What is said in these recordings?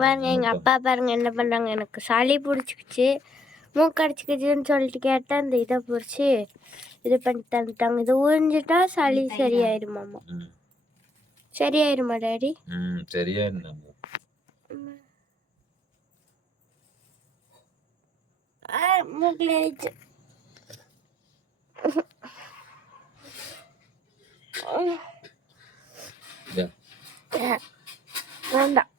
பாருங்க எங்கள் அப்பா பாருங்க என்ன பண்ணுறாங்க எனக்கு சளி பிடிச்சிக்கிச்சு. மூக்கு அடிச்சிக்கிச்சுன்னு சொல்லிட்டு கேட்டால் அந்த இதை பிடிச்சி இது பண்ணி தந்துட்டாங்க. இதை உறிஞ்சிட்டா சளி சரியாயிருமாம்மா சரியாயிருமா டாடி? ம் சரியா இருந்தாங்க ஆ மூக்கில் ஆயிடுச்சு இதா. வேண்டாம்.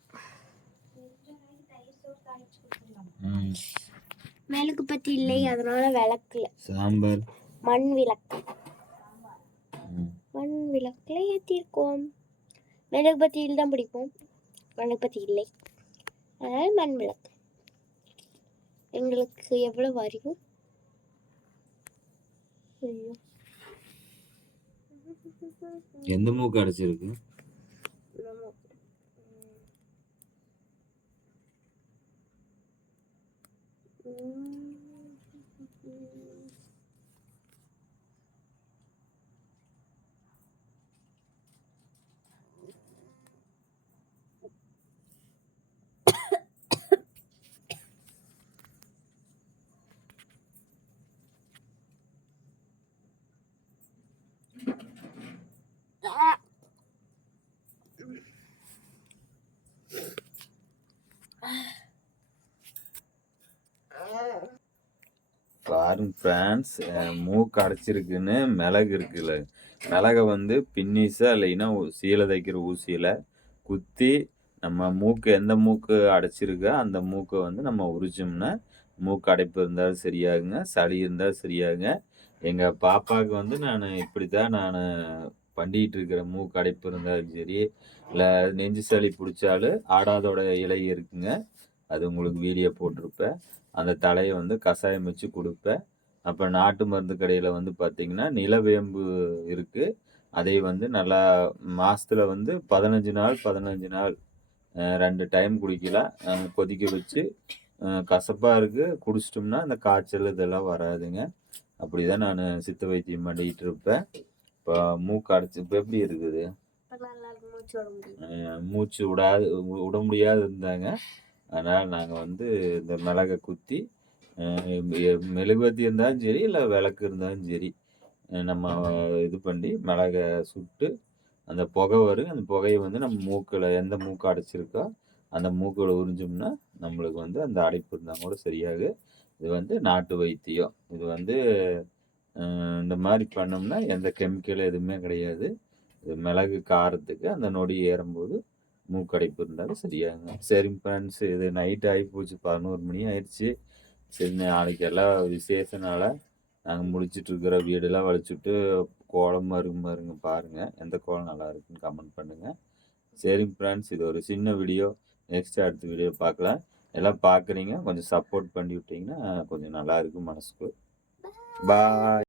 மெழுகு பத்தி இல்லை அதனால விளக்குல. சாம்பார். மண் விளக்கு. மண் விளக்குல ஏற்றிருக்கோம் மெழுகு பத்தியில் தான் பிடிக்கும் மெழுகு பத்தி இல்லை. அதனால மண் விளக்கு. எங்களுக்கு எவ்வளோ வரையும் ஐயோ. எந்த மூக்கு அடைச்சிருக்கு? Mm. பாருங்க ஃப்ரான்ஸ் மூக்கு அடைச்சிருக்குன்னு மிளகு இருக்குல்ல. மிளகை வந்து பின்னிஸாக இல்லைன்னா சீலை தைக்கிற ஊசியில் குத்தி நம்ம மூக்கு எந்த மூக்கு அடைச்சிருக்கோ அந்த மூக்கை வந்து நம்ம உரிச்சோம்னா மூக்கு அடைப்பு இருந்தாலும் சரியாகுங்க சளி இருந்தாலும் சரியாகுங்க. எங்கள் பாப்பாவுக்கு வந்து நான் இப்படி தான் நான் பண்ணிகிட்டு இருக்கிறேன் மூக்கு அடைப்பு இருந்தாலும் சரி இல்லை நெஞ்சு சளி பிடிச்சாலும் ஆடாதோட இலை இருக்குங்க. அது உங்களுக்கு வீடியோ போட்டிருப்பேன் அந்த தலையை வந்து கஷாயம் வச்சு கொடுப்பேன் அப்போ நாட்டு மருந்து கடையில் வந்து பார்த்தீங்கன்னா நிலவேம்பு இருக்குது அதை வந்து நல்லா மாசத்துல வந்து பதினஞ்சு நாள் பதினஞ்சு நாள் ரெண்டு டைம் குடிக்கலாம். கொதிக்க வச்சு கசப்பாக இருக்குது குடிச்சிட்டோம்னா அந்த காய்ச்சல் இதெல்லாம் வராதுங்க. அப்படி தான் நான் சித்த வைத்தியம் பண்ணிகிட்டு இருப்பேன். இப்போ மூக்கு அடைச்சி இப்போ எப்படி இருக்குது? மூச்சு விடாது விட முடியாது இருந்தாங்க அதனால் நாங்கள் வந்து இந்த மிளகை குத்தி மெழுகுவத்தி மெழுகுவர்த்தி இருந்தாலும் சரி இல்லை விளக்கு இருந்தாலும் சரி நம்ம இது பண்ணி மிளகை சுட்டு அந்த புகை வரும். அந்த புகையை வந்து நம்ம மூக்கில் எந்த மூக்கு அடைச்சிருக்கோ அந்த மூக்கில் உறிஞ்சோம்னா நம்மளுக்கு வந்து அந்த அடைப்பு இருந்தால் கூட சரியாகு இது வந்து நாட்டு வைத்தியம். இது வந்து இந்த மாதிரி பண்ணோம்னா எந்த கெமிக்கல் எதுவுமே கிடையாது. இது மிளகு காரத்துக்கு அந்த நொடி ஏறும்போது மூக்கடைப்பு இருந்தாலும் சரியாகுங்க. சரிங்க ஃப்ரெண்ட்ஸ் இது நைட் ஆகி போச்சு. பதினோரு மணி ஆயிடுச்சு. சரி நாளைக்கு எல்லாம் விசேஷனால நாங்கள் முடிச்சிட்டு இருக்கிற வீடெல்லாம் வலிச்சுட்டு கோலம் மருங்க மருங்க பாருங்கள் எந்த கோலம் நல்லா இருக்குன்னு கமெண்ட் பண்ணுங்கள் சரிங்க ஃப்ரெண்ட்ஸ் இது ஒரு சின்ன வீடியோ நெக்ஸ்ட் அடுத்த வீடியோ பார்க்கலாம். எல்லாம் பார்க்குறீங்க. கொஞ்சம் சப்போர்ட் பண்ணி விட்டீங்கன்னா கொஞ்சம் நல்லா இருக்கும் மனசுக்கு. பாய்